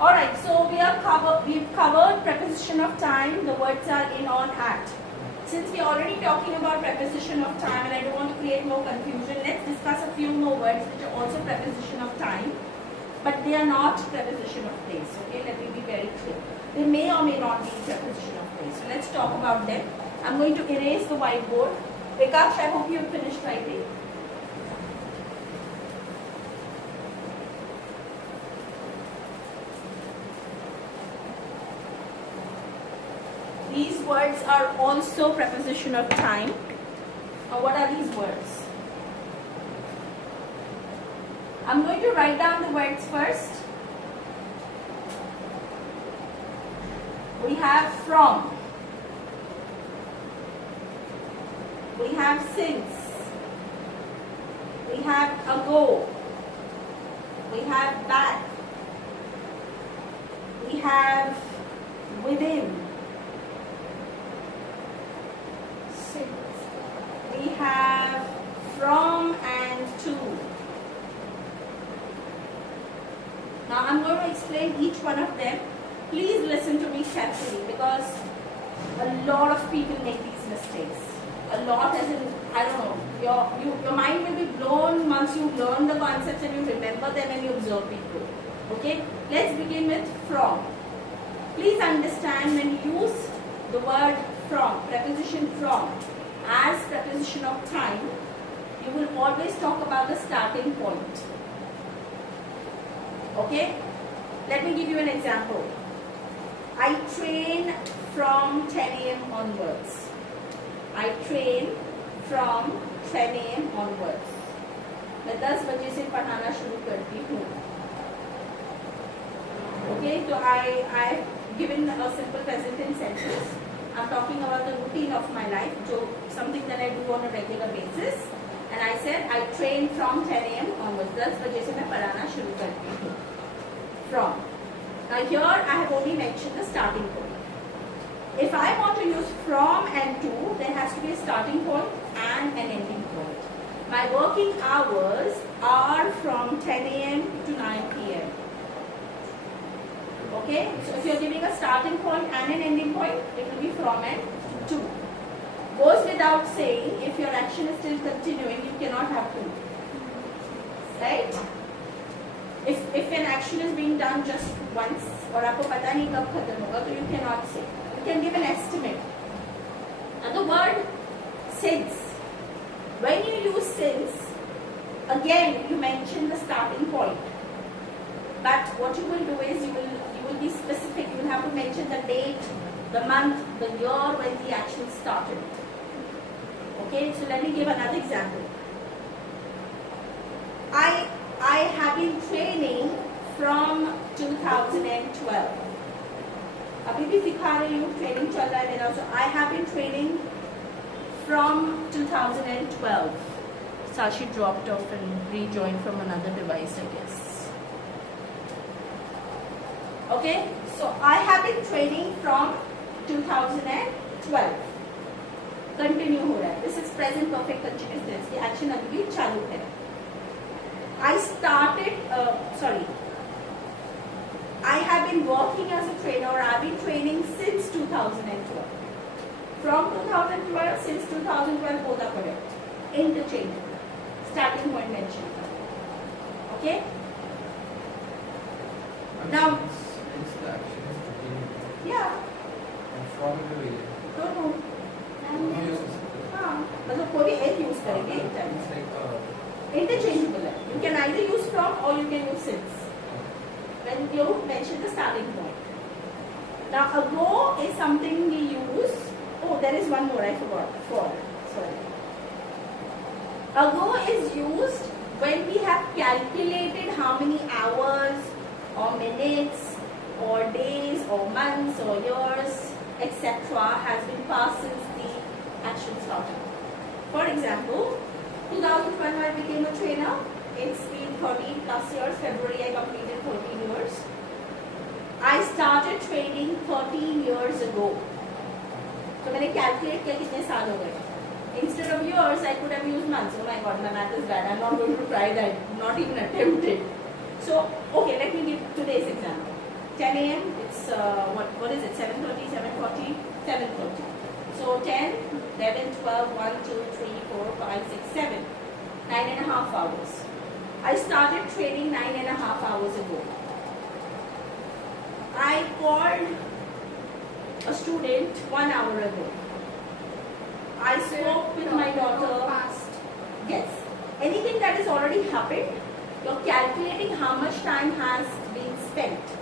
Alright, so we've covered preposition of time. The words are in, on, at. Since we're already talking about preposition of time and I don't want to create more confusion, let's discuss a few more words which are also preposition of time, but they are not preposition of place. Okay, let me be very clear. They may or may not be preposition of place. So let's talk about them. I'm going to erase the whiteboard. Vikash, I hope you've finished writing. These words are also preposition of time. Now, what are these words? I'm going to write down the words first. We have from. We have since. We have ago. We have back. We have within. We have from and to. Now I'm going to explain each one of them. Please listen to me carefully because a lot of people make these mistakes. A lot as in, I don't know, your mind will be blown once you learn the concepts and you remember them and you observe people. Okay, let's begin with from. Please understand when you use the word from, preposition from, as preposition of time, you will always talk about the starting point. Okay? Let me give you an example. I train from 10 a.m. onwards. I train from 10 a.m. onwards. मैं 10 बजे से पढ़ाना शुरू करती हूँ. Okay, so I have given a simple present tense sentence. I'm talking about the routine of my life, so something that I do on a regular basis. And I said I train from 10 a.m. onwards. 10 बजे से मैं पढ़ाना शुरू करती हूँ. From. Now here I have only mentioned the starting point. If I want to use from and to, there has to be a starting point and an ending point. My working hours are from 10 a.m. to 9 p.m. Okay, so if you are giving a starting point and an ending point, it will be from and to. Goes without saying, if your action is still continuing, you cannot have to. Right? If an action is being done just once, or आपको पता नहीं कब खत्म होगा, तो you cannot say. You can give an estimate. And the word since. When you use since, again you mention the starting point. But what you will do is you will be specific. You will have to mention the date, the month, the year when the action started. Okay, so let me give another example. I have been training from 2012. अभी भी सिखा रही हूँ, training चल रहा है मेरा. So I have been training from 2012. Sashi dropped off and rejoined from another device, I guess. Okay, so I have been training from 2012. Continue हो रहा है. This is present perfect continuous tense. ये action अभी भी चालू है. I have been working as a trainer, or I have been training since 2012. From 2012, since 2012, both are correct. Interchangeable. Starting point mentioned. Okay? Now, yeah. From to it. Don't know. हाँ, मतलब कोई भी एक use करेंगे एक time. Interchangeable है. You can either use from or you can use since. When you mention the starting point. Now, ago is something we use. Oh, there is one more I forgot. Sorry. Ago is used when we have calculated how many hours or minutes or days or months or years, etc. has been passed since the action started. For example, 2012 I became a trainer. It's been 13 plus years. February I completed 13 years. I started training 13 years ago. So मैंने calculate किया कितने साल हो गए. Instead of years, I could have used months. Oh my God, my math is bad. I'm not going to try that. Not even attempt it. So, okay, let me give today's example. 10 a.m. It's what is it? 7:30, 7:40, 7:30. So 10, 11, 12, 1, 2, 3, 4, 5, 6, 7. 9.5 hours. I started training 9.5 hours ago. I called a student 1 hour ago. I spoke with my daughter. Yes. Anything that has already happened, you're calculating how much time has been spent.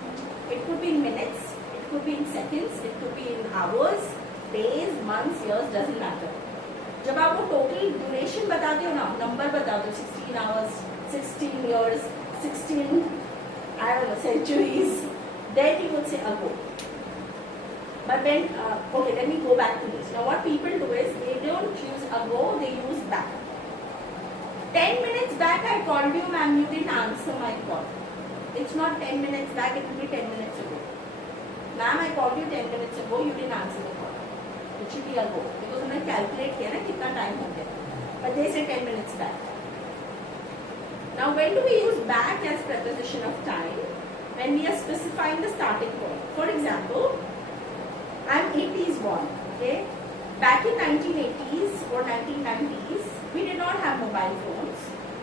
It could be in minutes, it could be in seconds, it could be in hours, days, months, years, doesn't matter. जब आप वो total duration बताते हो ना, number बताते हो 16 hours, 16 years, 16 I don't know centuries, then you would say ago. But then okay, let me go back to this. Now what people do is they don't use ago, they use back. 10 minutes back I called you, ma'am, you didn't answer my call. It's not 10 minutes back, it will be 10 minutes ago. Ma'am, I called you 10 minutes ago, you didn't answer the call. It should be ago. Because हमने calculate किया ना कितना time हो गया. But they say 10 minutes back. Now when do we use back as preposition of time? When we are specifying the starting point. For example, I'm 80s born. Okay? Back in 1980s or 1990s, we did not have mobile phones.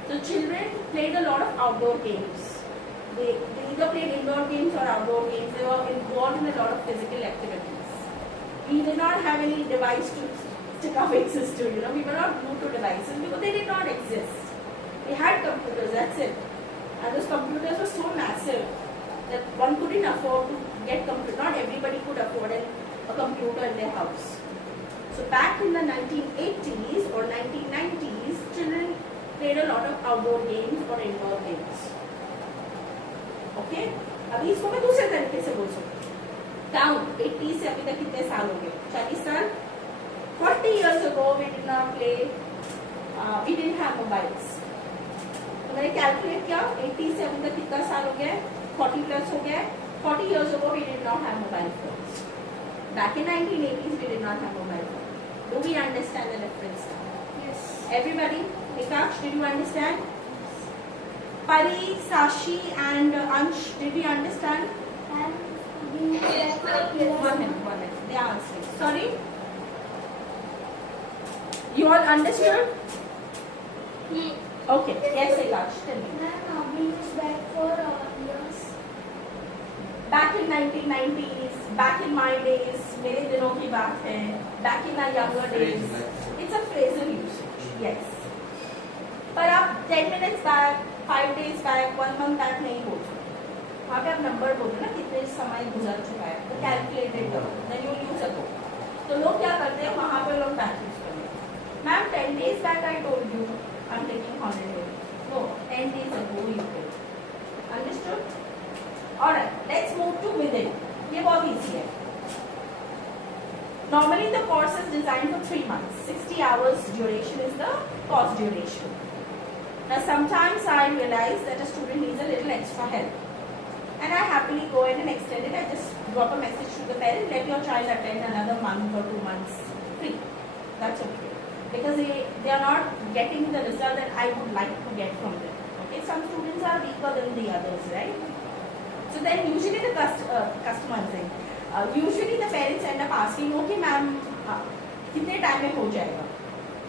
So children played a lot of outdoor games. They either played indoor games or outdoor games. They were involved in a lot of physical activities. We did not have any device to stick our faces to. We were not glued to devices because they did not exist. We had computers, that's it. And those computers were so massive that one couldn't afford to get computer. Not everybody could afford a computer in their house. So back in the 1980s or 1990s, children played a lot of outdoor games or indoor games. Okay? अभी इसको मैं दूसरे तरीके से बोल सकती हूँ. Count 80 से अभी तक कितने साल हो गए? 40 साल. 40 years ago we did not play. We didn't have mobiles. तो मैंने कैलकुलेट किया 80 से अभी तक कितना साल हो गया? 40 plus हो गया. 40 years ago we did not have mobile phones. Back in 1980s we did not have mobile phones. Do we understand the difference now? Yes. Everybody, Vikaash, did you understand? Pari, Sashi and Ansh, did we understand? And we check the One minute. They are answering. Sorry? You all understood? Okay. Yes, Vikaash, tell me. Ma'am, we use back for years. Back in 1990s, back in my days, मेरे दिनों की बात है. Back in our younger days. It's a phrasal usage. Yes. पर आप 10 minutes back, 5 days back, 1 month back नहीं बोल सकते. वहाँ पे आप नंबर बोलो ना कितने समय गुजर चुका है. तो कैलकुलेटेड करो. Then you use ago. तो लोग क्या करते हैं वहाँ पे लोग back use करते हैं. Ma'am, 10 days back I told you I'm taking holiday. No, 10 days ago you did. Understood? Alright, let's move to within. ये बहुत easy है. Normally the course is designed for 3 months. 60 hours duration is the course duration. Now sometimes I realize that a student needs a little extra help. And I happily go ahead and extend it. I just drop a message to the parent, let your child attend another month or 2 months free. That's okay. Because they are not getting the result that I would like to get from them. Okay, some students are weaker than the others, right? So then usually the usually the parents end up asking, okay ma'am, कितने time में हो जाएगा?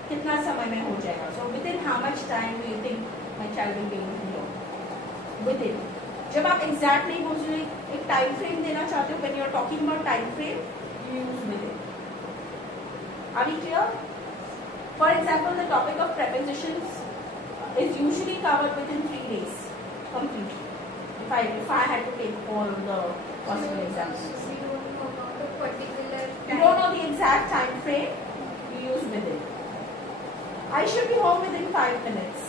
कितना समय में हो जाएगा? So within how much time do you think my child will be able to learn? Within. जब आप exact नहीं बोल रहे, एक time frame देना चाहते हो, when you are talking about time frame, you use within. Are we clear? For example, the topic of prepositions is usually covered within 3 days completely. If I had to take all the possible examples. We don't know about the particular You time. don't know the exact time frame, you use within. I should be home within 5 minutes.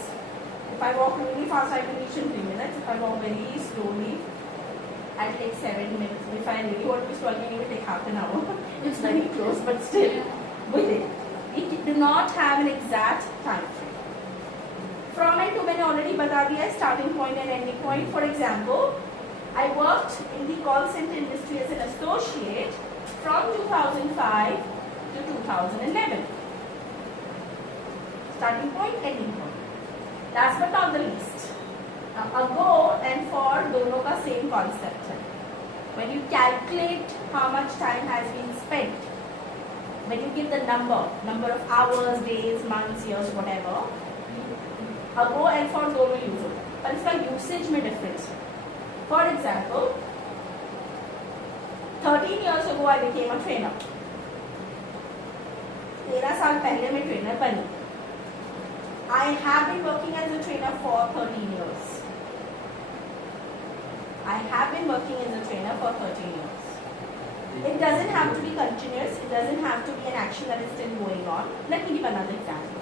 If I walk really fast, I can reach in 3 minutes. If I walk very slowly, I'll take 7 minutes. If I really want to be slow, it will take half an hour. It's very close, but still within. We do not have an exact time frame. From and to मैंने already बता दिया है starting point and ending point. For example, I worked in the call center industry as an associate from 2005 to 2011. Starting point, ending point. Last but not the least. Now, ago and for दोनों का same concept है. When you calculate how much time has been spent, when you give the number of hours, days, months, years, whatever, ago and for दोनों use होता है, पर इसका usage में difference है. For example, 13 years ago I became a trainer. 13 साल पहले मैं trainer बनी. I have been working as a trainer for 13 years. I have been working as a trainer for 13 years. It doesn't have to be continuous. It doesn't have to be an action that is still going on. Let me give another example.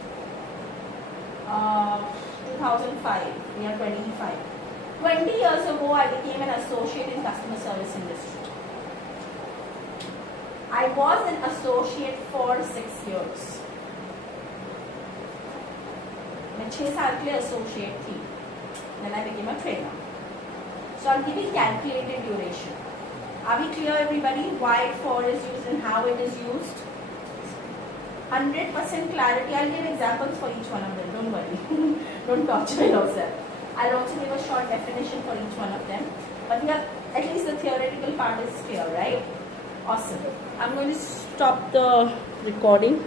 2005, we are 25. 20 years ago, I became an associate in customer service industry. I was an associate for 6 years. मैं 6 साल के लिए associate थी. Then I became a trainer. So I'm giving calculated duration. Are we clear, everybody, why for is used and how it is used? 100% clarity. I'll give examples for each one of them. Don't worry. Don't torture yourself. I'll also give a short definition for each one of them. But we have, at least the theoretical part is clear, right? Awesome. I'm going to stop the recording.